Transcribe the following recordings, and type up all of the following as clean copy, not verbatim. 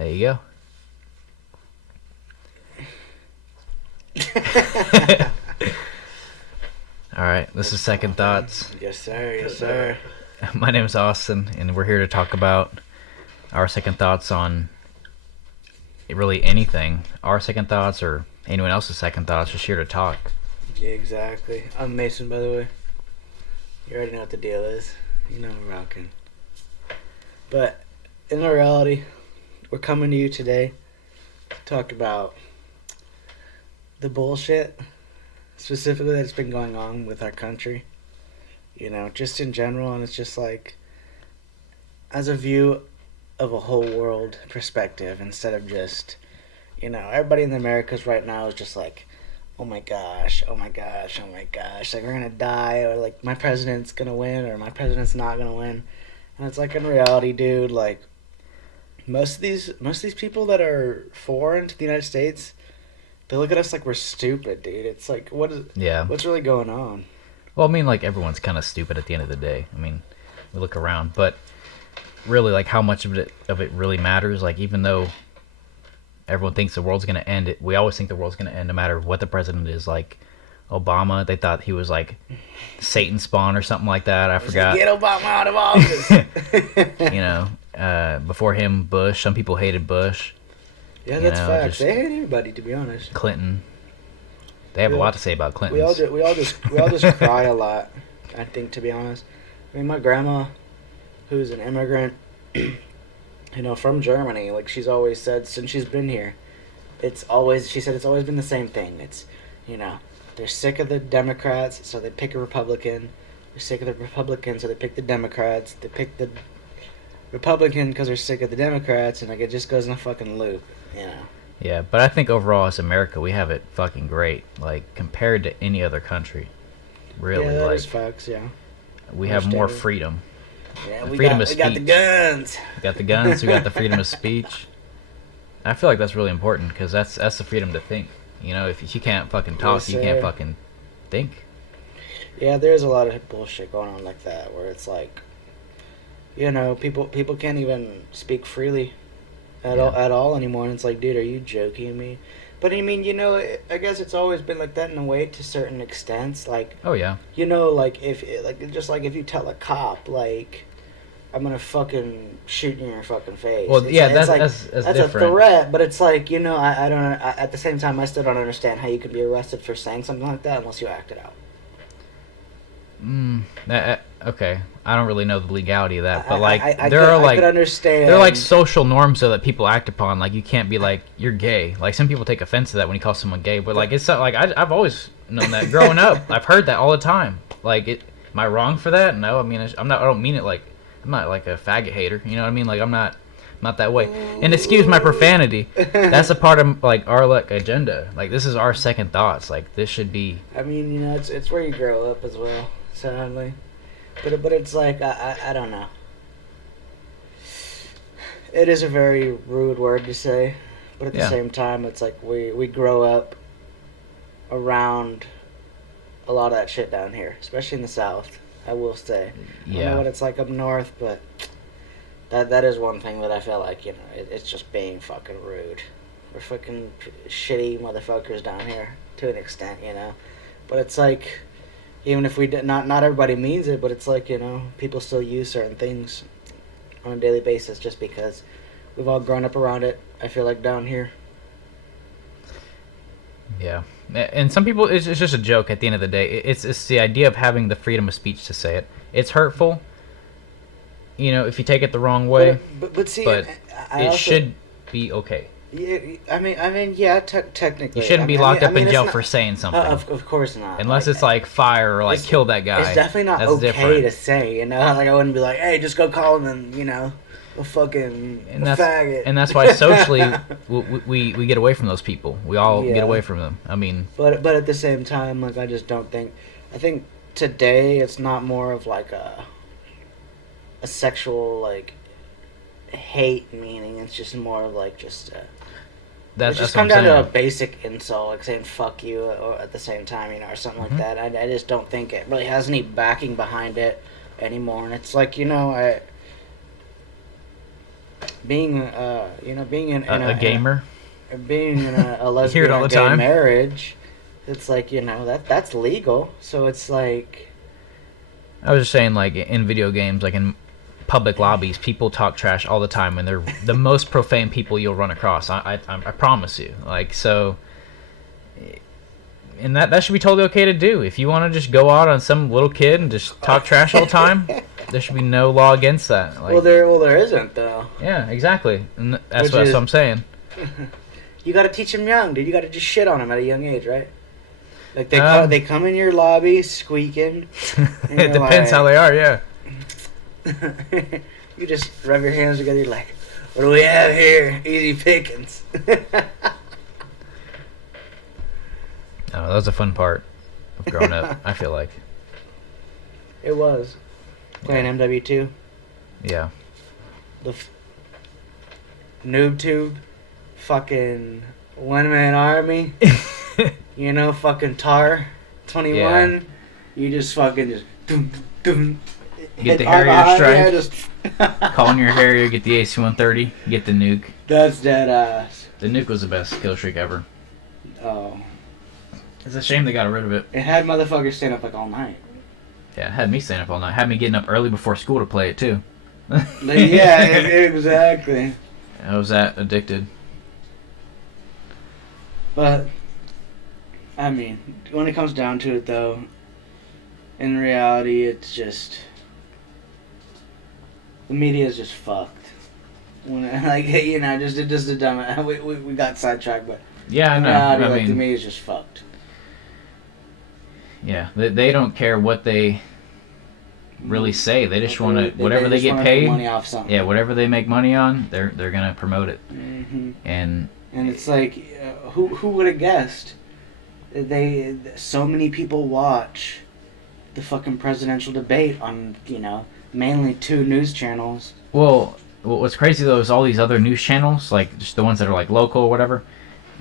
There you go. All right, this is Second Thoughts. Yes, sir. Yes, sir. My name is Austin, and we're here to talk about our second thoughts on really anything. Our second thoughts or anyone else's second thoughts, just here to talk. Yeah, exactly. I'm Mason, by the way. You already know what the deal is. You know I'm rocking. But in reality, we're coming to you today to talk about the bullshit, specifically that's been going on with our country. You know, just in general, and it's just like as a view of a whole world perspective instead of just, you know, everybody in the Americas right now is just like, oh my gosh, oh my gosh, oh my gosh, like we're gonna die, or like my president's gonna win, or my president's not gonna win. And it's like in reality, dude, like most of these people that are foreign to the United States, they look at us like we're stupid, dude. It's like Yeah. what's really going on? Well, I mean, like, everyone's kind of stupid at the end of the day. I mean, we look around, but really, like, how much of it really matters? Like, even though everyone thinks the world's gonna end, we always think the world's gonna end no matter what the president is. Like Obama, they thought he was like Satan spawn or something like that. I forgot. Get Obama out of office. You know, before him, Bush. Some people hated Bush. Yeah, that's know, facts. just- They hate anybody, to be honest. Clinton. They have a Yeah. lot to say about Clinton. We all just cry a lot. I think, to be honest. I mean, my grandma, who's an immigrant, you know, from Germany, like she's always said since she's been here, she said it's always been the same thing. It's, you know, they're sick of the Democrats, so they pick a Republican. They're sick of the Republicans, so they pick the Democrats. They pick the Republican because they're sick of the Democrats, and like it just goes in a fucking loop, you know. Yeah, but I think overall as America, we have it fucking great. Like, compared to any other country. Really, Yeah, that like, is facts, yeah. we have more Understandable. freedom. Yeah, The we freedom got, of we got the speech. guns. We got the guns, we got the freedom of speech. I feel like that's really important because that's the freedom to think. You know, if you can't fucking talk, Yes, you can't sir. fucking think. Yeah, there's a lot of bullshit going on like that where it's like, you know, people can't even speak freely at all anymore, and it's like, dude, are you joking me? But I mean, you know, I guess it's always been like that in a way to certain extents. Like, Oh yeah, you know, like if just like if you tell a cop like, I'm gonna fucking shoot you in your fucking face. Well, yeah, it's that's that's different. a threat, but it's like, you know, I don't. At the same time, I still don't understand how you could be arrested for saying something like that unless you act it out. Okay, I don't really know the legality of that, but like I I could understand. there are like social norms so that people act upon. Like, you can't be like, you're gay. Like, some people take offense to that when you call someone gay, but like, it's not like I've always known that growing up. I've heard that all the time. Like, am I wrong for that? No, I mean, I'm not. I don't mean it like, I'm not like a faggot hater. You know what I mean? Like, I'm not that way. And excuse my profanity. That's a part of like our like agenda. Like, this is our second thoughts. Like, this should be. I mean, you know, it's where you grow up as well, sadly. But it's like I don't know. It is a very rude word to say, but at the Yeah. same time, it's like we grow up around a lot of that shit down here, especially in the South. I will say. I don't know Yeah. what it's like up north, but that is one thing that I feel like, you know, it's just being fucking rude. We're fucking shitty motherfuckers down here to an extent, you know. But it's like, even if we did not everybody means it, but it's like, you know, people still use certain things on a daily basis just because we've all grown up around it. I feel like down here. Yeah, and some people, it's just a joke at the end of the day. It's the idea of having the freedom of speech to say it. It's hurtful, you know, if you take it the wrong way, But see, but I it also, should be okay. Yeah, I mean, yeah, technically. You shouldn't be locked up in jail for saying something, Of course not. unless it's like fire or like it's- kill that guy. It's definitely not That's okay different. to say, you know. Like, I wouldn't be like, hey, just go call him and, you know, a fucking And that's faggot. and that's why socially we get away from those people. We all Yeah. get away from them. I mean, But at the same time, like, I just don't think. I think today it's not more of like a sexual like hate meaning. It's just more of like just. that's It's just what I'm come down to a saying. basic insult, like saying "fuck you" or at the same time, you know, or something Mhm. like that. I just don't think it really has any backing behind it anymore. And it's like, you know, being A gamer. being in a You lesbian hear it all or the gay time. marriage, it's like, that's legal. So it's like, I was just saying, like in video games, like in public lobbies, people talk trash all the time, and they're the most profane people you'll run across. I promise you. Like so, and that should be totally okay to do. If you want to just go out on some little kid and just talk trash all the time, there should be no law against that. Like, there isn't though. yeah, exactly, and that's Which what, is- I'm saying. You got to teach them young, dude. You got to just shit on them at a young age, right? Like they come in your lobby squeaking. It you're depends how like- they are. Yeah. You just rub your hands together. You're like, what do we have here? Easy pickings. Oh, that was a fun part of growing up. I feel like. It was playing MW2, Yeah. the noob tube, fucking one man army. Fucking Tar 21. Yeah. You just fucking just dum, dum, Get the hit R Harrier behind you, strike. just- Call in your Harrier, get the AC-130, get the nuke. That's dead ass. The nuke was the best kill streak ever. Oh, It's a shame they got rid of it. it had motherfuckers stand up like all night. Yeah, it had me staying up all night. Had me getting up early before school to play it too. Yeah, exactly. I was that addicted. But I mean, when it comes down to it, though, in reality, it's just the media is just fucked. When just a dumb. We got sidetracked, but Yeah, I in know. reality, I like the mean, media is just fucked. yeah, they don't care what they really say. They just want to whatever they just get wanna make paid. money off something. Yeah, whatever they make money on, they're gonna promote it. Hmm. And And it's like, who would have guessed? So many people watch the fucking presidential debate on mainly 2 news channels. well, what's crazy though is all these other news channels, like just the ones that are like local or whatever,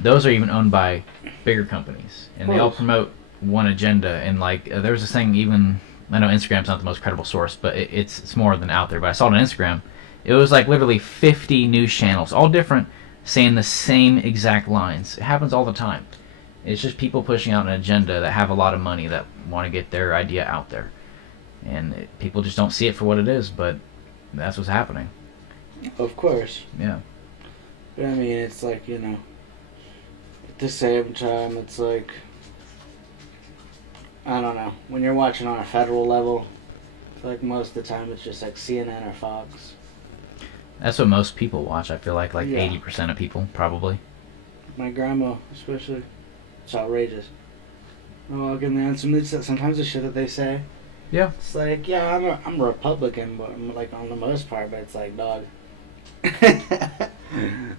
those are even owned by bigger companies, and they all course. promote one agenda. And like there's this thing, even I know Instagram's not the most credible source, but it's more than out there. But I saw it on Instagram. It was like literally 50 news channels, all different, saying the same exact lines. It happens all the time. It's just people pushing out an agenda that have a lot of money that want to get their idea out there, and people just don't see it for what it is. But that's what's happening. Of course. Yeah. But I mean, it's like, at the same time, it's like, I don't know. When you're watching on a federal level, like most of the time it's just like CNN or Fox. That's what most people watch. I feel like Yeah. 80% of people probably. My grandma, especially. It's outrageous. I walk in there and sometimes the shit that they say. Yeah. It's like, yeah, I'm a Republican, but I'm like on the most part, but it's like, dog.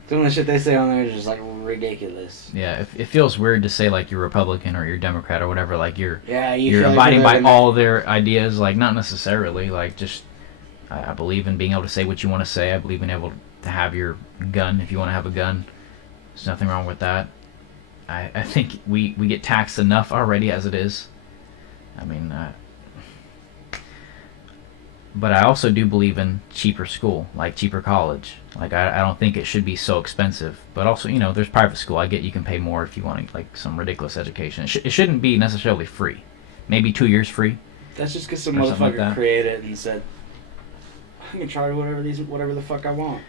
Some of the shit they say on there is just like ridiculous. Yeah, it feels weird to say like you're Republican or you're Democrat or whatever. Like you're Yeah, you're feel like abiding by living- all their ideas. Like not necessarily. Like just I believe in being able to say what you want to say. I believe in able to have your gun if you want to have a gun. There's nothing wrong with that. I think we get taxed enough already as it is. I mean, but I also do believe in cheaper school, like cheaper college. Like I don't think it should be so expensive. But also, there's private school. I get you can pay more if you want like some ridiculous education. It shouldn't be necessarily free. Maybe 2 years free. That's just because some Or something like motherfucker that. created it and said, I can charge whatever the fuck I want.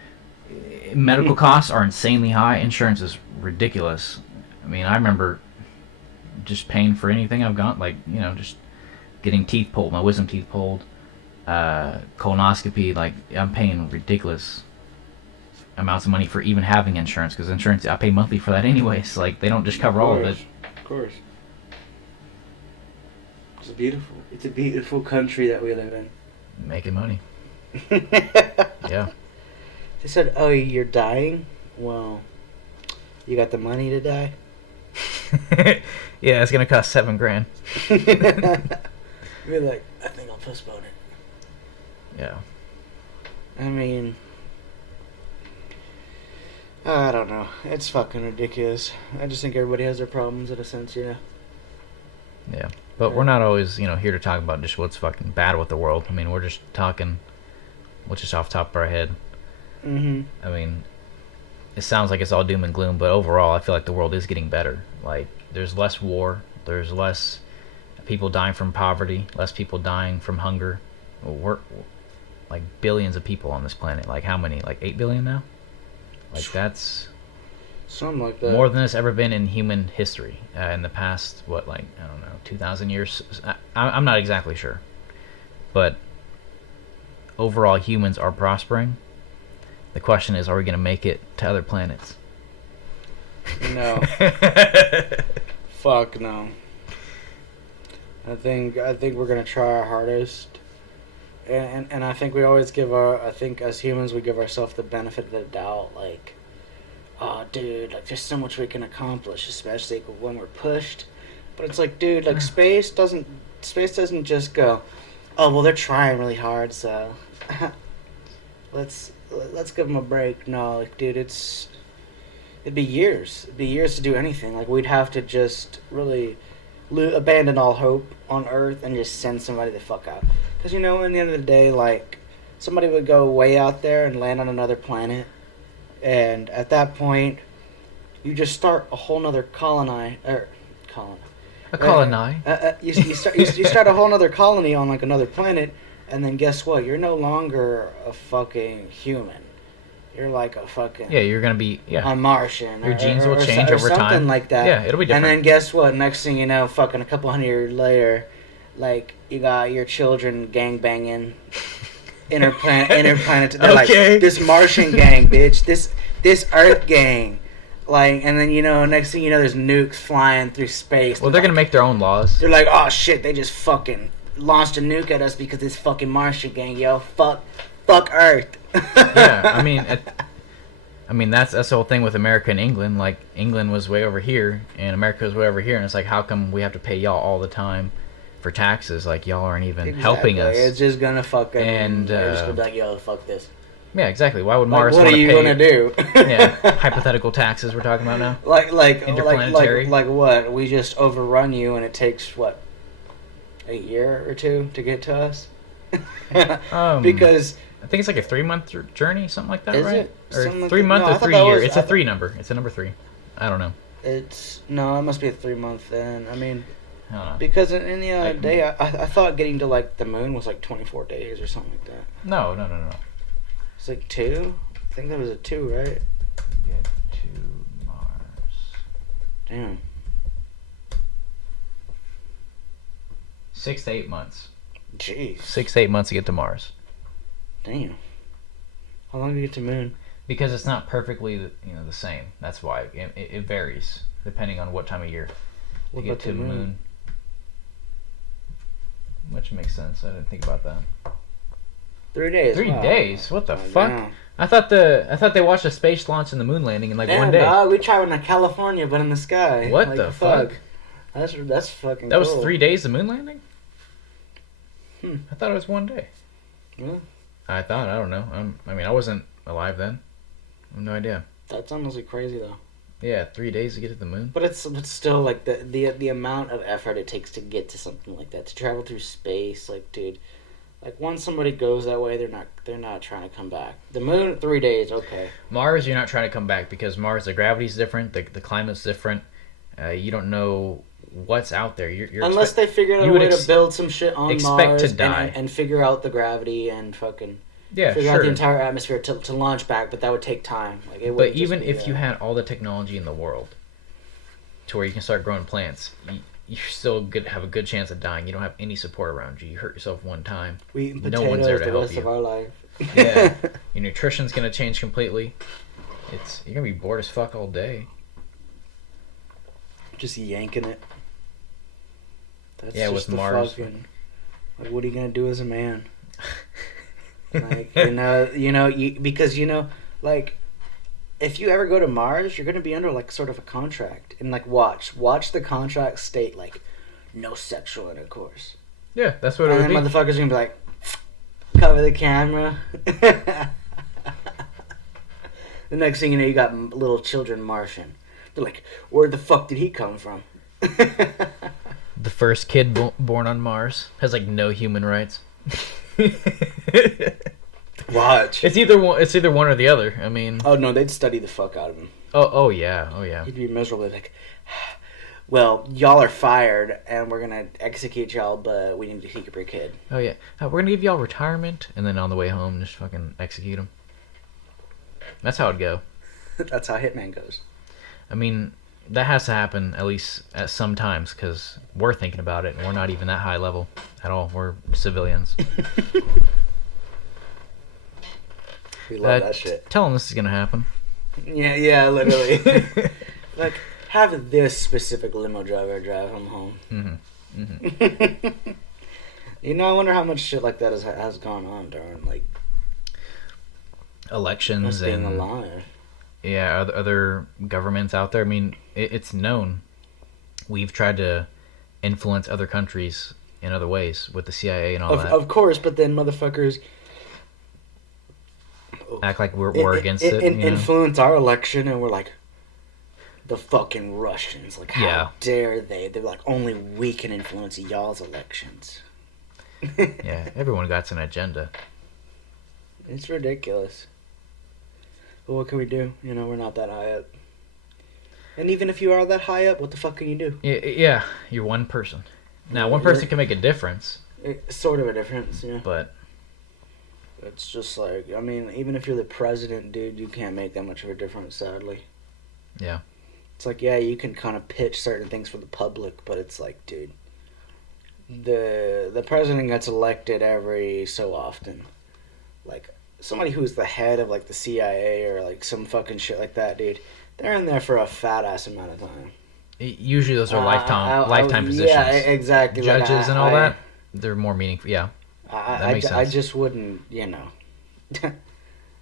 Medical costs are insanely high. Insurance is ridiculous. I mean, I remember just paying for anything I've got, like, just getting teeth pulled, my wisdom teeth pulled, colonoscopy. Like, I'm paying ridiculous amounts of money for even having insurance, because insurance, I pay monthly for that anyways. Like, they don't just cover all of it. Of course. It's a beautiful country that we live in. Making money. Yeah. They said, oh, you're dying? Well, you got the money to die? Yeah, it's gonna cost $7,000. You're like, I think I'll postpone it. Yeah. I mean, I don't know. It's fucking ridiculous. I just think everybody has their problems in a sense, Yeah. But we're not always, here to talk about just what's fucking bad with the world. I mean, we're just talking what's just off the top of our head. Mm-hmm. I mean, it sounds like it's all doom and gloom, but overall, I feel like the world is getting better. Like, there's less war, there's less people dying from poverty, less people dying from hunger. We're like billions of people on this planet. Like, how many? Like 8 billion now? Like, that's Something like that. more than it's ever been in human history in the past, what, like, I don't know, 2,000 years? I'm not exactly sure. But overall, humans are prospering. The question is, are we going to make it to other planets? No. Fuck no. I think we're gonna try our hardest, and I think we always give I think as humans we give ourselves the benefit of the doubt. Like, oh, dude, like there's so much we can accomplish, especially when we're pushed. But it's like, dude, like space doesn't just go, oh well, they're trying really hard, so let's give them a break. No, like, dude, it'd be years. It'd be years to do anything. Like, we'd have to just really abandon all hope on Earth and just send somebody the fuck out. Because, in the end of the day, like, somebody would go way out there and land on another planet. And at that point, you just start a whole nother colony. You start a whole nother colony on, like, another planet. And then guess what? You're no longer a fucking human. You're like a fucking... Yeah, you're going to be... Yeah. A Martian. Your genes will change over time. Something like that. Yeah, it'll be different. And then guess what? Next thing you know, fucking a couple hundred years later, like, you got your children gangbanging interplanet. They're like, this Martian gang, bitch. This Earth gang. Like, and then, next thing you know, there's nukes flying through space. Well, they're going to make their own laws. They're like, oh, shit, they just fucking launched a nuke at us because this fucking Martian gang, yo. Fuck Earth. Yeah, I mean that's the whole thing with America and England. Like, England was way over here and America was way over here, and it's like, how come we have to pay y'all all the time for taxes? Like, y'all aren't even helping us. It's just gonna fucking... And they're just gonna be like, yo, fuck this. Yeah, exactly. Why would Mars want to pay... What are you gonna do? Yeah, hypothetical taxes we're talking about now. Interplanetary. Like what? We just overrun you and it takes, what, a year or two to get to us? Because... I think it's like a 3-month journey, something like that, is right? It? Or something 3 month no, or 3 year. It's a 3 number. It's a number 3. I don't know. It must be a 3-month then. I mean, I don't know. Because in the other day, I thought getting to, like, the moon was like 24 days or something like that. No. It's like 2? I think that was a 2, right? Get to Mars. Damn. 6 to 8 months. Jeez. 6 to 8 months to get to Mars. Damn. How long do you get to moon? Because it's not perfectly the same. That's why it varies depending on what time of year to get to moon. Which makes sense. I didn't think about that. 3 days. 3 days? What the fuck? Damn. I thought they watched a space launch and the moon landing in like 1 day. Dog, we tried one in California, but in the sky. What like, the fuck? That's fucking. That cool. was 3 days the moon landing. I thought it was 1 day. Yeah. I don't know. I mean, I wasn't alive then. I have no idea. That's honestly crazy though. Yeah, 3 days to get to the moon. But it's still like the amount of effort it takes to get to something like that, to travel through space. Like, dude, like once somebody goes that way, they're not trying to come back. The moon, 3 days, okay. Mars, you're not trying to come back because Mars, the gravity's different, the climate's different. You don't know what's out there. You're unless they figure out a way to build some shit on Mars to die. And figure out the gravity and fucking figure out the entire atmosphere to launch back, but that would take time. Like, it but even if you had all the technology in the world to where you can start growing plants, you're still have a good chance of dying. You don't have any support around you. You hurt yourself one time. We eat potatoes no one's there to the help rest you. of our life. Yeah, your nutrition's gonna change completely. You're gonna be bored as fuck all day. Just yanking it. That's yeah, just with Mars. Fucking, like, what are you gonna do as a man? Like, because like, if you ever go to Mars, you're gonna be under like sort of a contract, and like watch the contract state like no sexual intercourse. Yeah, that's what it would be. And then motherfuckers are gonna be like, cover the camera. The next thing you know, you got little children Martian. They're like, where the fuck did he come from? The first kid born on Mars has like no human rights. Watch. It's either one. It's either one or the other. I mean. Oh no, they'd study the fuck out of him. Oh yeah. Oh yeah. He'd be miserable. Like, well, y'all are fired, and we're gonna execute y'all, but we need to keep your kid. Oh yeah. We're gonna give y'all retirement, and then on the way home, just fucking execute him. That's how it'd go. That's how Hitman goes. I mean, that has to happen at least at some times because we're thinking about it, and we're not even that high level at all. We're civilians. We love that shit. Tell them this is gonna happen. Yeah, literally. Like, have this specific limo driver drive him home. Mm-hmm. Mm-hmm. You know, I wonder how much shit like that has gone on during, like, elections being and alive. Yeah, other governments out there. I mean, it's known. We've tried to influence other countries in other ways with the CIA and all that. Of course, but then motherfuckers act like we're against it. Influence our election, and we're like, the fucking Russians. Like, how dare they? They're like, only we can influence y'all's elections. Yeah, everyone got an agenda. It's ridiculous. But what can we do? You know, we're not that high up. And even if you are that high up, what the fuck can you do? Yeah, you're one person. Now, one person can make a difference. Sort of a difference, yeah. But it's just like, I mean, even if you're the president, dude, you can't make that much of a difference, sadly. Yeah. It's like, yeah, you can kind of pitch certain things for the public, but it's like, dude, the president gets elected every so often. Like, somebody who's the head of, like, the CIA or, like, some fucking shit like that, dude, they're in there for a fat-ass amount of time. Usually those are lifetime positions. Yeah, exactly. Judges like, and all that, they're more meaningful. Yeah, that makes sense. I just wouldn't, you know.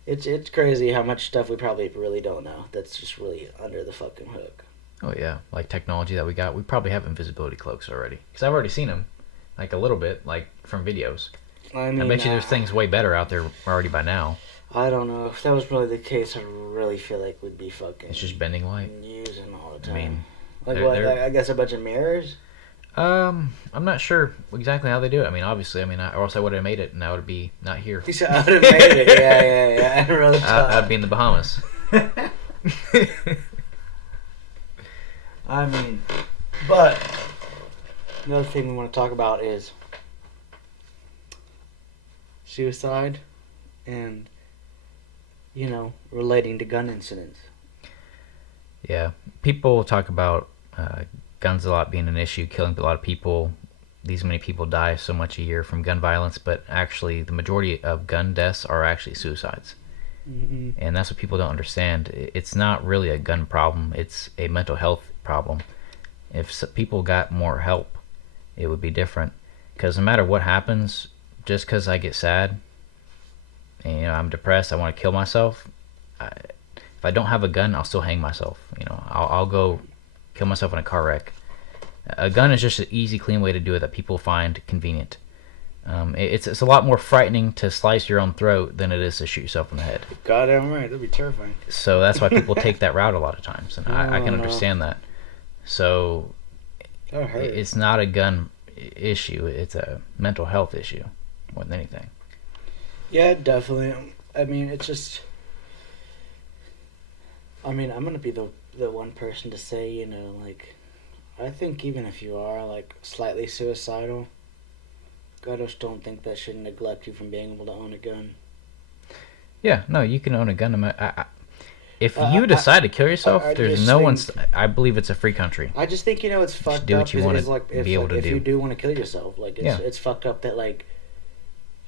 It's crazy how much stuff we probably really don't know that's just really under the fucking hook. Oh, yeah. Like technology that we got. We probably have invisibility cloaks already. Because I've already seen them, like, a little bit, like, from videos. I bet you there's things way better out there already by now. I don't know. If that was really the case, I really feel like we'd be fucking... It's just bending light. Using all the time. I mean... Like what? I guess a bunch of mirrors? I'm not sure exactly how they do it. I mean, obviously, or else I would have made it, and I would be not here. You said I would have made it. Yeah. Really I'd be in the Bahamas. I mean, but another thing we want to talk about is suicide and, you know, relating to gun incidents. Yeah, people talk about guns a lot being an issue, killing a lot of people. These many people die so much a year from gun violence, but actually the majority of gun deaths are actually suicides. Mm-hmm. And that's what people don't understand. It's not really a gun problem. It's a mental health problem. If people got more help, it would be different. Because no matter what happens, just because I get sad and, you know, I'm depressed, I want to kill myself, if I don't have a gun, I'll still hang myself. You know, I'll go kill myself in a car wreck. A gun is just an easy, clean way to do it that people find convenient. It's a lot more frightening to slice your own throat than it is to shoot yourself in the head. Goddamn right, that'd be terrifying. So that's why people take that route a lot of times, and I can understand that. So it's not a gun issue; it's a mental health issue more than anything. Yeah, definitely. I mean, it's just. I mean, I'm gonna be the one person to say, you know, like, I think even if you are, like, slightly suicidal, I just don't think that should neglect you from being able to own a gun. Yeah, no, you can own a gun. If you decide to kill yourself, there's no one. I believe it's a free country. I just think, you know, it's fucked do up. What you want to like, be able to do. If you do want to kill yourself, like, it's fucked up that, like,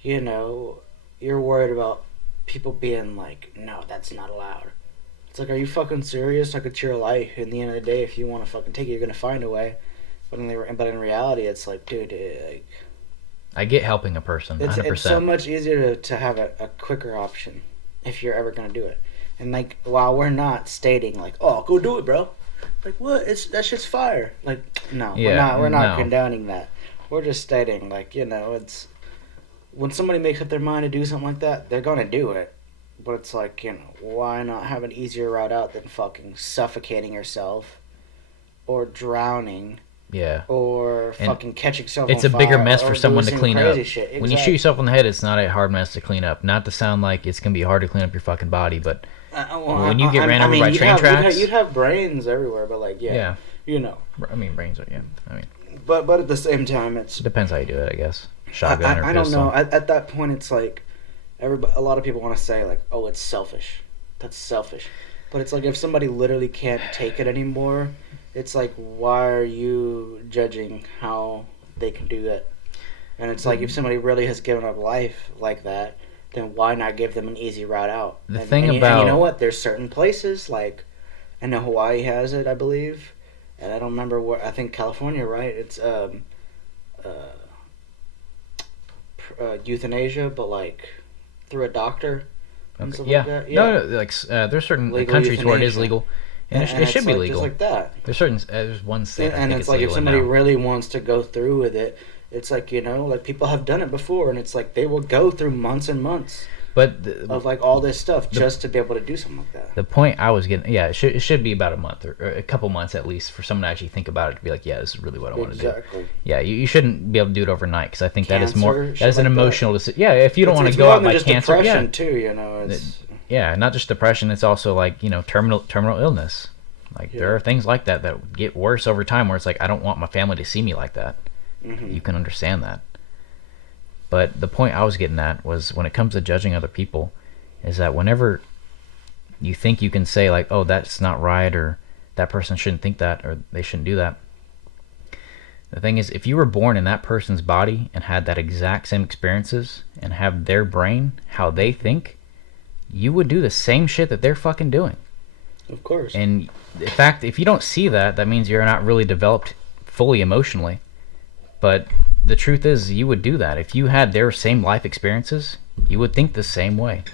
you know, you're worried about people being like, no, that's not allowed. It's like, are you fucking serious? Like, it's your life. In the end of the day, if you want to fucking take it, you're gonna find a way. But in reality, it's like, dude, like. I get helping a person. 100%. It's so much easier to have a quicker option if you're ever gonna do it. And like, while we're not stating like, oh, go do it, bro. Like, what? That shit's fire. Like, no, we're not condoning that. We're just stating, like, you know, it's when somebody makes up their mind to do something like that, they're gonna do it. But it's like, you know, why not have an easier route out than fucking suffocating yourself or drowning Yeah. or And fucking catching yourself it's on a bigger fire, mess or for someone to doing some clean up. crazy shit. When you shoot Exactly. yourself in the head, it's not a hard mess to clean up. Not to sound like it's gonna be hard to clean up your fucking body, but when you get ran over by train tracks, you'd have brains everywhere, but like, yeah, you know. I mean, brains are, yeah. I mean, But at the same time, it's it depends how you do it, I guess. Shotgun or I pistol. don't know. At that point, it's like a lot of people want to say like, oh, it's selfish. That's selfish. But it's like if somebody literally can't take it anymore, it's like, why are you judging how they can do that? And it's like if somebody really has given up life like that, then why not give them an easy route out? The and, thing and about you know what? There's certain places like, I know Hawaii has it, I believe, and I don't remember where. I think California, right? It's euthanasia, but like through a doctor and stuff yeah. like that. No, like there's certain Legal countries where it is euthanasia. legal, and it it's should be like, legal. just like that. There's certain there's one state I And think it's like if legal in somebody now. really wants to go through with it, it's like, you know, like people have done it before, and it's like they will go through months and months But of like all this stuff just to be able to do something like that. the point I was getting, yeah, it should be about a month or a couple months at least for someone to actually think about it to be like, yeah, this is really what I want to do. Exactly. Yeah, you shouldn't be able to do it overnight because I think that is more Cancer, that is an shit like that. emotional decision. Yeah, if you don't want to It's go more out than by just cancer, depression yeah, too, you know. It's yeah, not just depression. It's also like, you know, terminal illness. Like there Yeah. are things like that get worse over time where it's like I don't want my family to see me like that. mhm. You can understand that. But the point I was getting at was when it comes to judging other people, is that whenever you think you can say like, oh, that's not right, or that person shouldn't think that, or they shouldn't do that. The thing is, if you were born in that person's body and had that exact same experiences and have their brain, how they think, you would do the same shit that they're fucking doing. Of course. And in fact, if you don't see that, that means you're not really developed fully emotionally. But the truth is, you would do that. If you had their same life experiences, you would think the same way.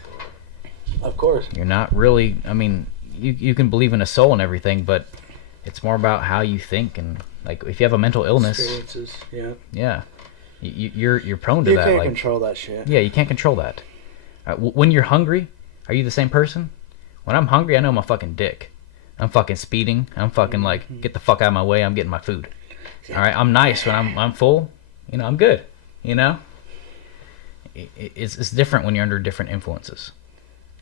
Of course. You're not really, I mean, you can believe in a soul and everything, but it's more about how you think. And like, if you have a mental illness, Experiences, yeah. yeah, you're prone to You that. can't Like, control that shit. yeah, you can't control that. When you're hungry, are you the same person? When I'm hungry, I know I'm a fucking dick. I'm fucking speeding. I'm fucking like, get the fuck out of my way. I'm getting my food. All right, I'm nice when I'm full. You know, I'm good. You know, it's different when you're under different influences.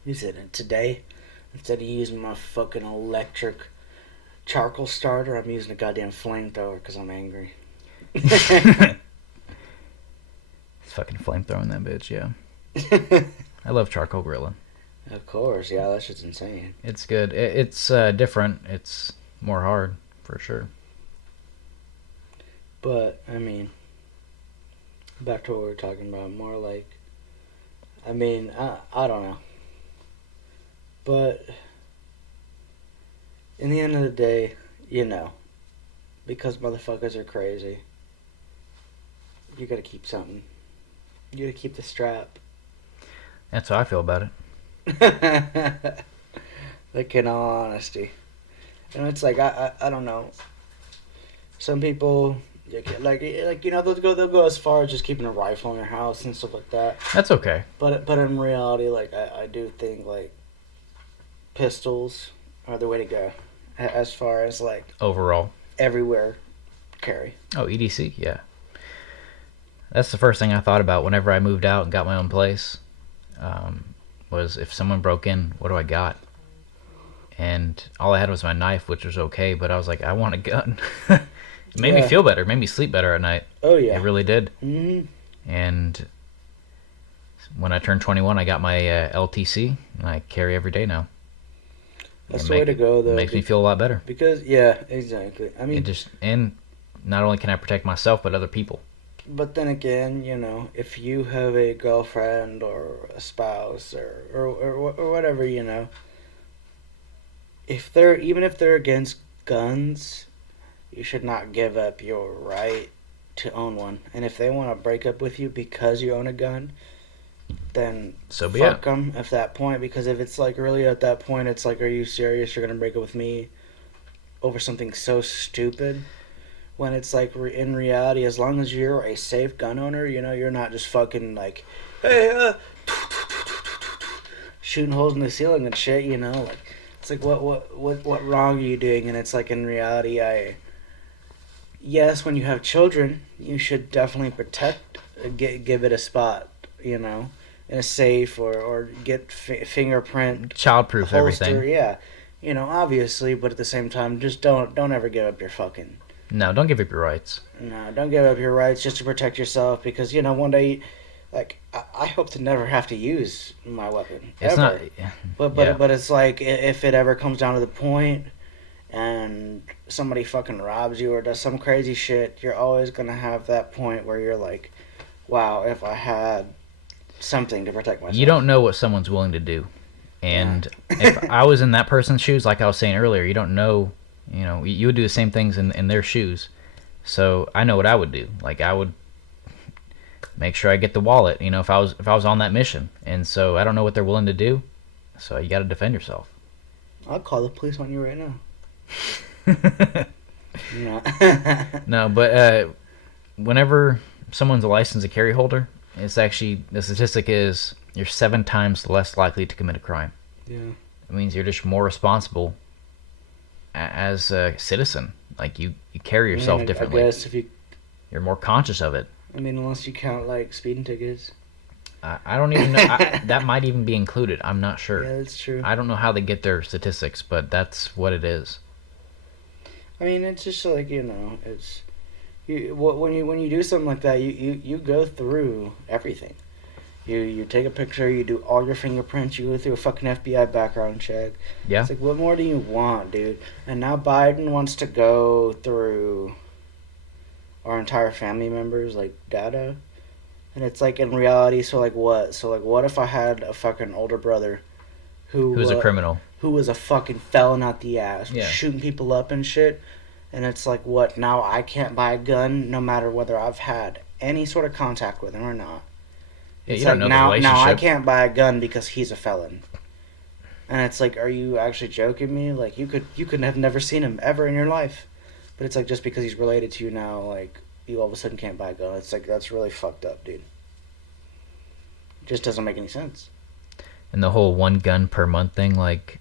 You said today, instead of using my fucking electric charcoal starter, I'm using a goddamn flamethrower because I'm angry. It's fucking flamethrowing that bitch, yeah. I love charcoal grilling. Of course, yeah, that shit's insane. It's good. It's different. It's more hard, for sure. But, I mean, back to what we were talking about, more like, I mean, I don't know. But, in the end of the day, you know, because motherfuckers are crazy, you gotta keep something. You gotta keep the strap. That's how I feel about it. Like, in all honesty. And it's like, I don't know. Some people, like you know, they'll go as far as just keeping a rifle in their house and stuff like that. That's okay. But in reality, like, I do think, like, pistols are the way to go. As far as, like, Overall. everywhere carry. Oh, EDC, yeah. That's the first thing I thought about whenever I moved out and got my own place. Was if someone broke in, what do I got? And all I had was my knife, which was okay, but I was like, I want a gun. It made me feel better, made me sleep better at night. Oh, yeah. It really did. Mm-hmm. And when I turned 21, I got my LTC, and I carry every day now. That's the way to go, though. It makes me feel a lot better. Because, yeah, exactly. I mean, And not only can I protect myself, but other people. but then again, you know, if you have a girlfriend or a spouse or whatever, you know, even if they're against guns, you should not give up your right to own one. And if they want to break up with you because you own a gun, then So be fuck it. them at that point. Because if it's like really at that point, it's like, are you serious? You're gonna break up with me over something so stupid? When it's like in reality, as long as you're a safe gun owner, you know, you're not just fucking like, hey, shooting holes in the ceiling and shit. You know, like it's like what wrong are you doing? And it's like in reality, yes, when you have children, you should definitely protect, give it a spot, you know, in a safe or get fingerprint Childproof holster. everything. Yeah, you know, obviously, but at the same time, just don't ever give up your fucking. No, don't give up your rights. No, don't give up your rights just to protect yourself because you know one day, like I hope to never have to use my weapon It's ever. not. But it's like if it ever comes down to the point and somebody fucking robs you or does some crazy shit, you're always gonna have that point where you're like, wow, if I had something to protect myself. You don't know what someone's willing to do, and if I was in that person's shoes, like I was saying earlier, you don't know. You know, you would do the same things in their shoes. So I know what I would do. Like I would make sure I get the wallet. You know, if I was on that mission, and so I don't know what they're willing to do. So you got to defend yourself. I'll call the police on you right now. No. No, but whenever someone's a licensed to carry holder, it's actually the statistic is you're 7 times less likely to commit a crime. Yeah. It means you're just more responsible as a citizen. Like you carry yourself differently. I guess if you, You're more conscious of it. I mean, unless you count like speeding tickets. I don't even know. That might even be included. I'm not sure. Yeah, that's true. I don't know how they get their statistics, but that's what it is. I mean, it's just like you know, it's when you do something like that, you go through everything. You take a picture, you do all your fingerprints, you go through a fucking FBI background check. Yeah. It's like, what more do you want, dude? And now Biden wants to go through our entire family members, like, data. And it's like, in reality, so like what? So like, what if I had a fucking older brother Who's a criminal? who was a fucking felon out the ass, Yeah. shooting people up and shit? And it's like, what? Now I can't buy a gun no matter whether I've had any sort of contact with him or not. Yeah, It's you don't like, know the now I relationship. can't buy a gun because he's a felon. And it's like, are you actually joking me? Like you could have never seen him ever in your life. But it's like just because he's related to you now, like you all of a sudden can't buy a gun. It's like that's really fucked up, dude. It just doesn't make any sense. And the whole 1 gun per month thing, like,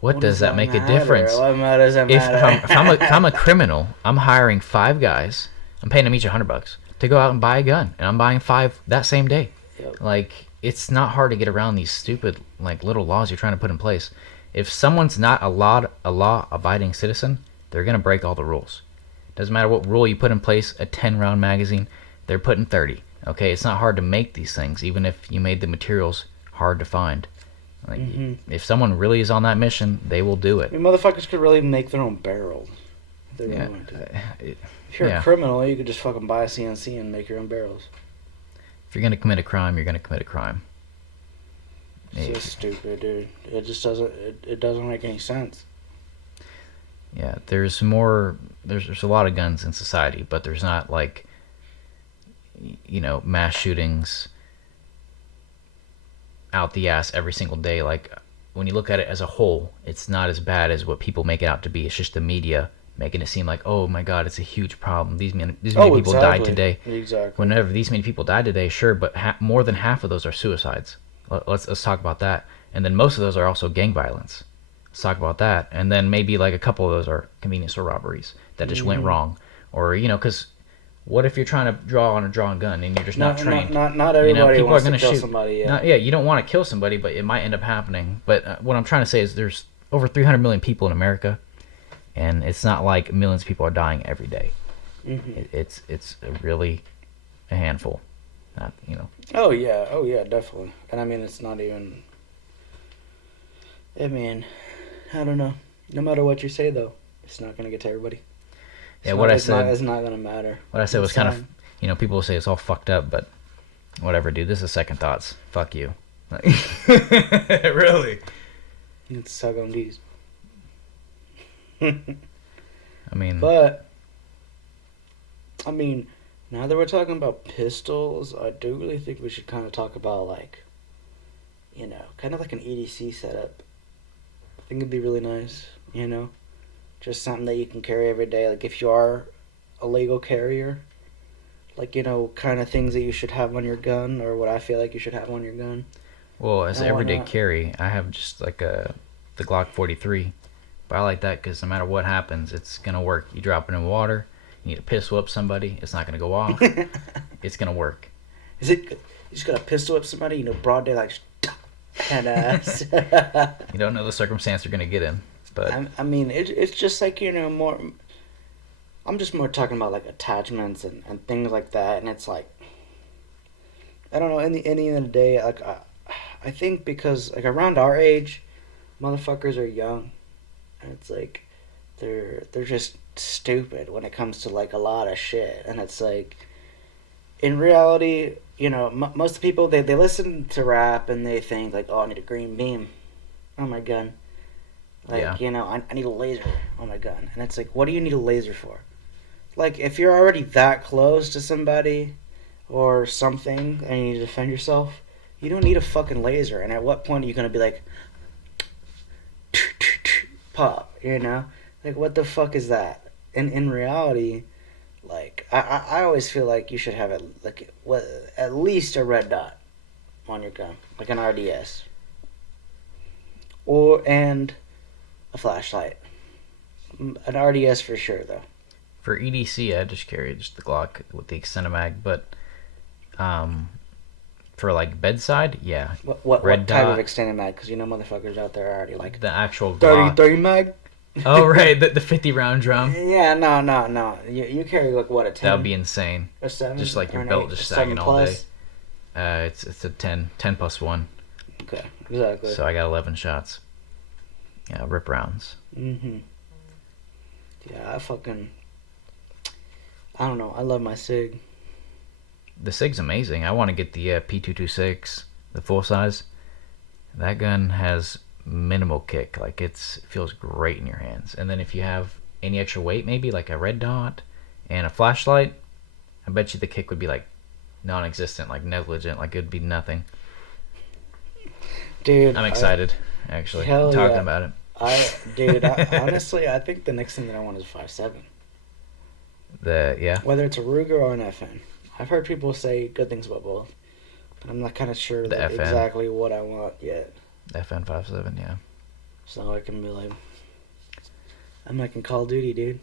what does that make a matter? difference? What does that If matter? if I'm a criminal, I'm hiring 5 guys. I'm paying them each $100 to go out and buy a gun, and I'm buying 5 that same day. Yep. Like, it's not hard to get around these stupid like little laws you're trying to put in place. If someone's not a law-abiding citizen, they're gonna break all the rules. Doesn't matter what rule you put in place. A 10-round magazine, they're putting 30. Okay, it's not hard to make these things, even if you made the materials hard to find. Like, if someone really is on that mission, they will do it. I mean, motherfuckers could really make their own barrels. If they Yeah. wanted to. It- If you're yeah. a criminal, you could just fucking buy a CNC and make your own barrels. If you're gonna commit a crime, you're gonna commit a crime. It's Yeah. just stupid, dude. It just doesn't. It doesn't make any sense. Yeah, there's more. There's a lot of guns in society, but there's not like, you know, mass shootings out the ass every single day. Like when you look at it as a whole, it's not as bad as what people make it out to be. It's just the media making it seem like, oh my God, it's a huge problem. These many people died today. Exactly. Whenever these many people died today, sure, but more than half of those are suicides. Let's talk about that. And then most of those are also gang violence. Let's talk about that. And then maybe like a couple of those are convenience store robberies that just went wrong. Or, you know, because what if you're trying to draw on a drawn gun and you're just not trained? Not everybody people wants are to gonna kill shoot. somebody. Yeah. Yeah, you don't want to kill somebody, but it might end up happening. But what I'm trying to say is there's over 300 million people in America, and it's not like millions of people are dying every day. It's really a handful. Not, you know. Oh yeah, definitely. And I mean, it's not even. I mean, I don't know. No matter what you say, though, it's not gonna get to everybody. Yeah, what I said. It's not gonna matter. What I said was It's kind of, fine. you know, people will say it's all fucked up, but whatever, dude. This is second thoughts. Fuck you. Really? You can suck on these. I mean, But I mean, now that we're talking about pistols, I do really think we should kind of talk about like, you know, kind of like an EDC setup. I think it'd be really nice, you know, just something that you can carry every day. Like if you are a legal carrier, like you know, kind of things that you should have on your gun, or what I feel like you should have on your gun. well, as why everyday not? carry, I have just like the Glock 43, But I like that because no matter what happens, it's gonna work. You drop it in water, you need to pistol whip somebody, it's not gonna go off. It's gonna work. Is it? You just gotta pistol whip somebody, broad day, like, and You don't know the circumstance you're gonna get in, but I mean, it's just like more. I'm just more talking about like attachments and things like that, and it's like, I don't know. In the end of the day, like I think because like around our age, motherfuckers are young, and it's like they're just stupid when it comes to like a lot of shit, and it's like in reality, most people they listen to rap and they think like, oh, I need a green beam on my gun, like I need a laser on my gun, and it's like, what do you need a laser for? Like if you're already that close to somebody or something and you need to defend yourself, you don't need a fucking laser. And at what point are you gonna be like, pop? Like what the fuck is that? And in reality, like I always feel like you should have at least a red dot on your gun, like an RDS, and a flashlight. An RDS for sure though. for EDC, I just carry just the Glock with the extended mag, but for like bedside, yeah. What type of extended mag? Because motherfuckers out there are already like the actual Glock. 30 mag. Oh right, the 50 round drum. Yeah, no. You carry like what, a 10? That would be insane. A 7? Just like your belt just sagging all day. It's a 10 plus 1. Okay, exactly. So I got 11 shots. Yeah, rip rounds. Yeah, I don't know. I love my SIG. The SIG's amazing. I want to get the P226, the full size. That gun has minimal kick. Like it feels great in your hands. And then if you have any extra weight, maybe like a red dot and a flashlight, I bet you the kick would be like non-existent, like negligent, like it'd be nothing. Dude, I'm excited actually hell talking yeah. about it. Honestly, I think the next thing that I want is 5.7. Yeah. Whether it's a Ruger or an FN. I've heard people say good things about both, but I'm not kind of sure exactly what I want yet. FN 5.7, yeah. So I can be like, I'm making Call of Duty, dude.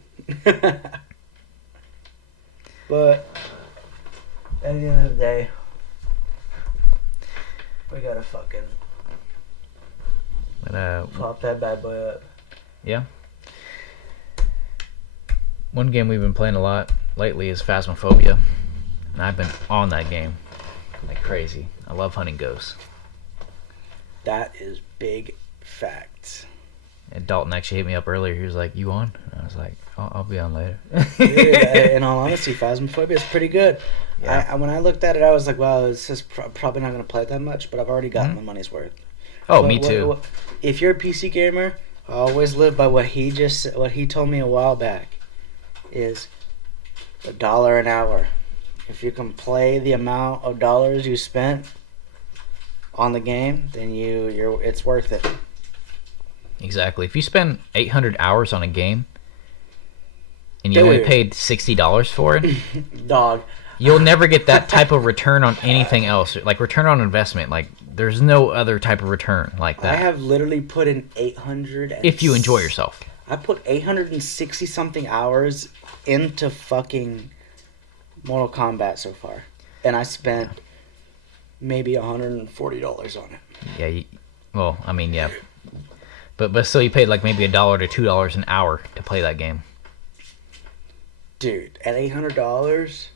But at the end of the day, we gotta fucking pop that bad boy up. Yeah. One game we've been playing a lot lately is Phasmophobia, and I've been on that game like crazy. I love hunting ghosts. That is big facts. And Dalton actually hit me up earlier. He was like, "You on?" And I was like, "I'll be on later." Dude, in all honesty, Phasmophobia is pretty good. Yeah. When I looked at it, I was like, "Well, it's just probably not going to play it that much," but I've already gotten my money's worth. Oh, me too. If you're a PC gamer, I always live by what he told me a while back. Is $1 an hour. If you can play the amount of dollars you spent on the game, then it's worth it. Exactly. If you spend 800 hours on a game and you only paid $60 for it, dog, you'll never get that type of return on anything else. Like return on investment. Like there's no other type of return like that. I have literally put in 800. If you enjoy yourself. I put 860 something hours into fucking Mortal Kombat so far, and I spent maybe $140 on it. Yeah. Well, I mean, yeah. But still, you paid like maybe $1 to $2 an hour to play that game. Dude, at $800,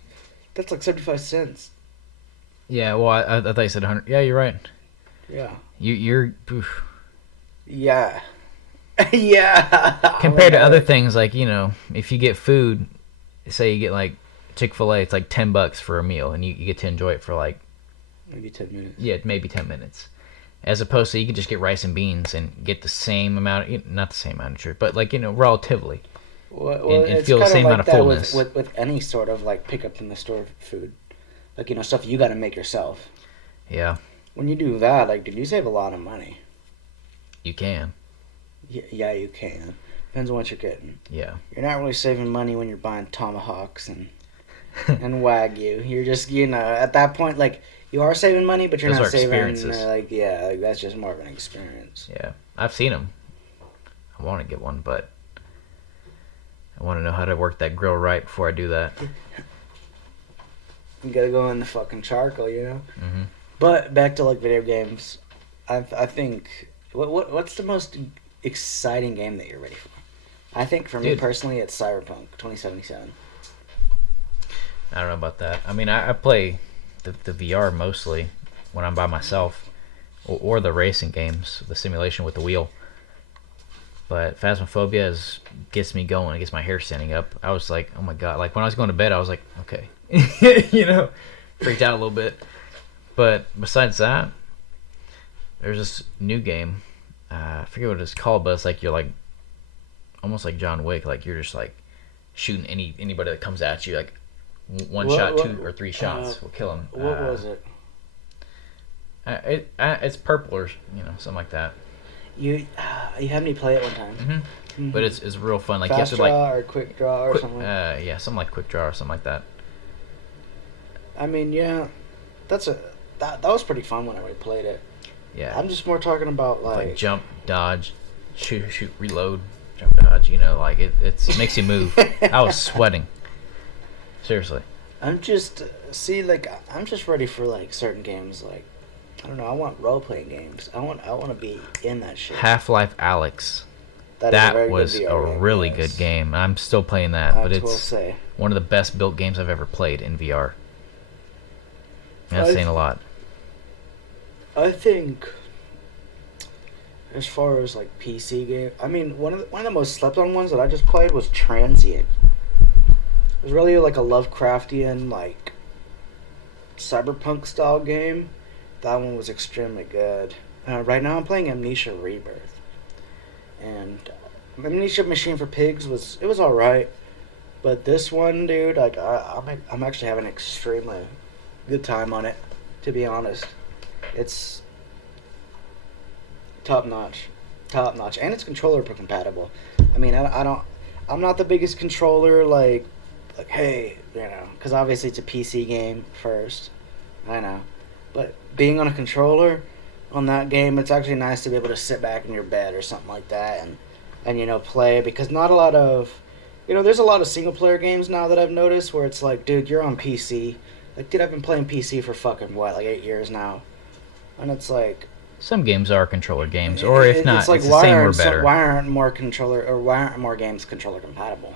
that's like 75 cents. Yeah. Well, I thought you said 100. Yeah, you're right. Yeah. You're. Oof. Yeah. Yeah. Compared to other things, like if you get food, say you get like Chick-fil-A, it's like $10 for a meal, and you get to enjoy it for like maybe 10 minutes. Yeah, maybe 10 minutes. As opposed to you can just get rice and beans and get the same amount, not the same amount of sugar, but like relatively, and feel the same amount of fullness. With any sort of like pick up in the store food, like stuff you got to make yourself. Yeah. When you do that, like, dude, you save a lot of money. You can. Yeah, you can. Depends on what you're getting. Yeah. You're not really saving money when you're buying tomahawks and Wagyu. You're just, at that point, like, you are saving money, but you're not saving, that's just more of an experience. Yeah. I've seen them. I want to get one, but I want to know how to work that grill right before I do that. You gotta go in the fucking charcoal, you know. Hmm. But back to like video games, I think what's the most exciting game that you're ready for? I think for me Dude. personally, it's Cyberpunk 2077. I don't know about that. I mean, I play the VR mostly when I'm by myself, or the racing games, the simulation with the wheel. But Phasmophobia gets me going. It gets my hair standing up. I was like, oh my god! Like when I was going to bed, I was like, okay, you know, freaked out a little bit. But besides that, there's this new game. I forget what it's called, but it's like you're like almost like John Wick. Like you're just like shooting anybody that comes at you. Like one shot, 2 or 3 shots will kill him. What was it? It's purple or something like that. You had me play it one time. Mm-hmm. But it's real fun. Like Fast you have to draw or quick draw or something. yeah, something like quick draw or something like that. I mean, yeah, that was pretty fun when I played it. Yeah. I'm just more talking about Like jump, dodge, shoot, reload, jump, dodge. Like it makes you move. I was sweating. Seriously. I'm just I'm just ready for like certain games. Like I don't know. I want role playing games. I want to be in that shit. Half-Life Alyx. Is a That very was good a VR game, really yes. good game. I'm still playing that, but I will it's say. one of the best built games I've ever played in VR. And that's I- saying a lot. I think, as far as like PC game, I mean one of the most slept on ones that I just played was Transient. It was really like a Lovecraftian like cyberpunk style game. That one was extremely good. Right now I'm playing Amnesia Rebirth, and Amnesia Machine for Pigs was all right, but this one, dude, like I'm actually having an extremely good time on it. To be honest, it's top notch, and it's controller compatible. I mean, I'm not the biggest controller like hey, because obviously it's a PC game first. I know, but being on a controller on that game, it's actually nice to be able to sit back in your bed or something like that and play, because not a lot of there's a lot of single player games now that I've noticed where it's like, dude, you're on PC. Like, dude, I've been playing PC for fucking what, like 8 years now, and it's like Some games are controller games, or if not, like, it's the same or better. why aren't more games controller compatible?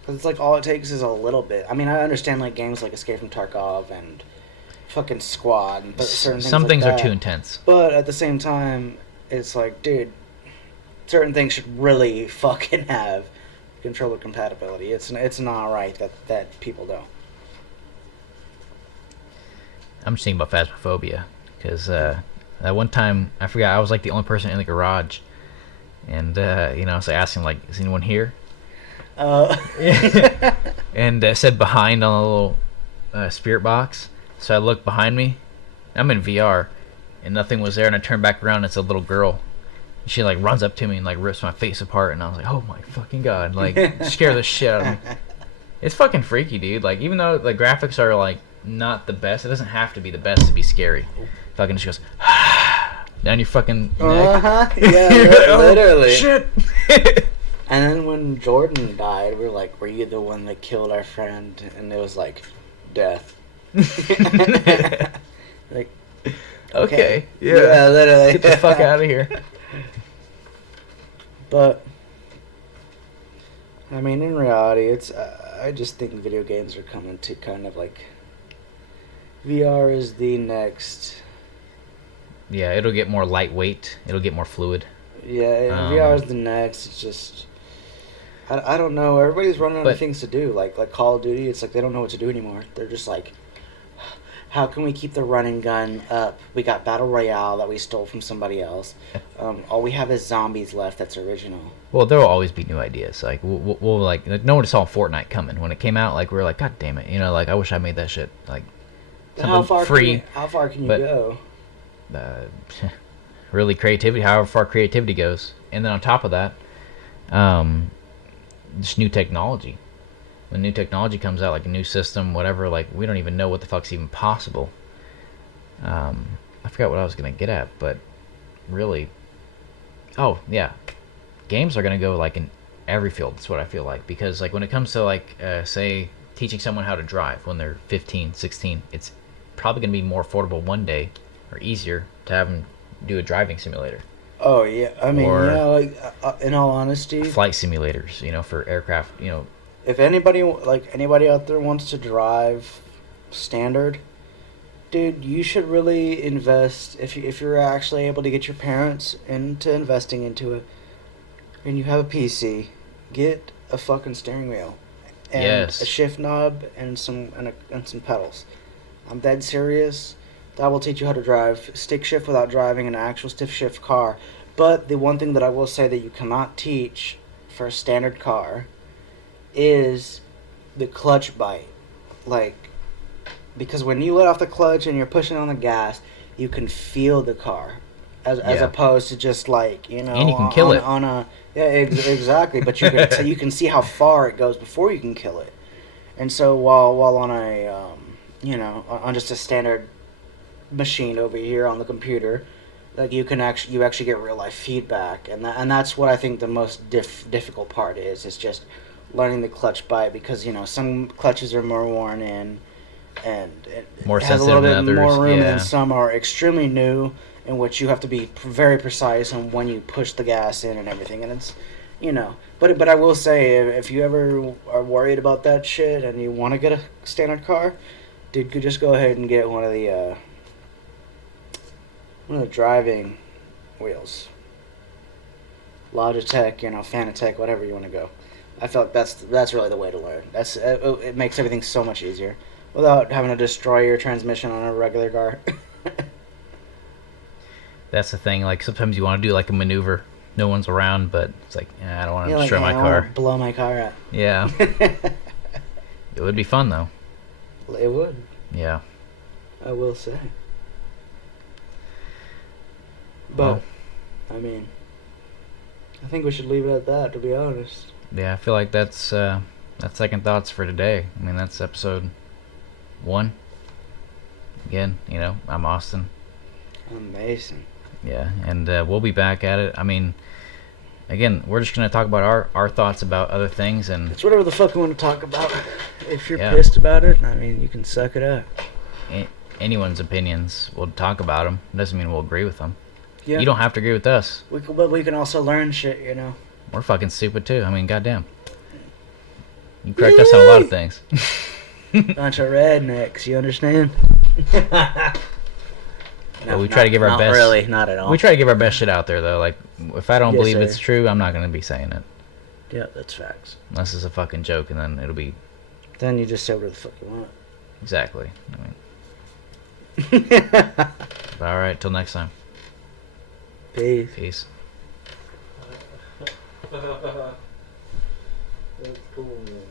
Because it's like all it takes is a little bit. I mean, I understand like games like Escape from Tarkov and fucking Squad, but certain things Some like things are that. too intense. But at the same time, it's like, dude, certain things should really fucking have controller compatibility. It's not right that people don't. I'm just thinking about Phasmophobia, because that one time, I forgot, I was like the only person in the garage, and I was like asking, like, is anyone here? And it said behind on a little spirit box, so I looked behind me. I'm in VR, and nothing was there, and I turned back around, and it's a little girl. She like runs up to me and like rips my face apart, and I was like, oh my fucking god, like scare the shit out of me. It's fucking freaky, dude. Like, even though the graphics are like not the best, it doesn't have to be the best to be scary. Fucking just goes down your fucking neck. Yeah, Oh, literally. shit. And then when Jordan died, we were like, were you the one that killed our friend? And it was like, death. Like, Okay. Yeah, literally. Get the fuck out of here. But I mean, in reality, it's I just think video games are coming to kind of like VR is the next. Yeah, it'll get more lightweight. It'll get more fluid. Yeah, VR is the next. It's just I don't know. Everybody's running out of But- things to do. Like Call of Duty, it's like they don't know what to do anymore. They're just like, how can we keep the running gun up? We got Battle Royale that we stole from somebody else. All we have is zombies left. That's original. Well, there will always be new ideas. Like we'll like no one saw Fortnite coming when it came out. Like we were like, God damn it, like I wish I made that shit. Like But something free. how far can you but- go? Really creativity, however far creativity goes, and then on top of that, just new technology. When new technology comes out, like a new system, whatever, like we don't even know what the fuck's even possible. I forgot what I was gonna get at, but really, oh yeah, games are gonna go like in every field. That's what I feel like, because like when it comes to like say teaching someone how to drive when they're 15, 16, it's probably gonna be more affordable one day or easier to have them do a driving simulator. Oh yeah, I mean, Or yeah, like in all honesty, flight simulators, for aircraft, if anybody out there wants to drive standard, dude, you should really invest if you're actually able to get your parents into investing into it, and you have a PC, get a fucking steering wheel, and Yes. a shift knob and some pedals. I'm dead serious. That will teach you how to drive stick shift without driving an actual stiff shift car. But the one thing that I will say that you cannot teach for a standard car is the clutch bite. Like, because when you let off the clutch and you're pushing on the gas, you can feel the car, as Yeah. opposed to just like And you can kill it. on a exactly. But you can so you can see how far it goes before you can kill it. And so while on a on just a standard machine over here on the computer, like you actually get real life feedback, and that's what I think the most difficult part is just learning the clutch bite, because some clutches are more worn in, and it More has a little sensitive bit than others, more room, yeah. and some are extremely new, in which you have to be very precise on when you push the gas in and everything, and it's but I will say, if you ever are worried about that shit and you want to get a standard car, dude, could just go ahead and get one of the driving wheels. Logitech, Fanatec, whatever you want to go. I feel like that's really the way to learn. It makes everything so much easier without having to destroy your transmission on a regular car. That's the thing. Like sometimes you want to do like a maneuver, no one's around, but it's like, I don't want to destroy my I wanna car. blow my car up. Yeah, it would be fun though. It would. Yeah. I will say. But, Well, I mean, I think we should leave it at that, to be honest. yeah, I feel like that's second thoughts for today. I mean, that's episode 1. Again, I'm Austin. I'm Mason. Yeah, and we'll be back at it. I mean, again, we're just gonna talk about our thoughts about other things, and It's whatever the fuck you want to talk about. If you're Yeah. pissed about it, I mean, you can suck it up. anyone's opinions. We'll talk about them. Doesn't mean we'll agree with them. Yeah. You don't have to agree with us. But we can also learn shit, We're fucking stupid too. I mean, goddamn. You correct us on a lot of things. Bunch of rednecks, you understand? Well, we try to give our not best. Really, not at all. We try to give our best shit out there, though. Like, if I don't Yes, believe sir. it's true, I'm not gonna be saying it. Yeah, that's facts. Unless it's a fucking joke, and then it'll be Then you just say whatever the fuck you want. exactly. I mean, all right. Till next time. Peace. Peace. That's cool, man.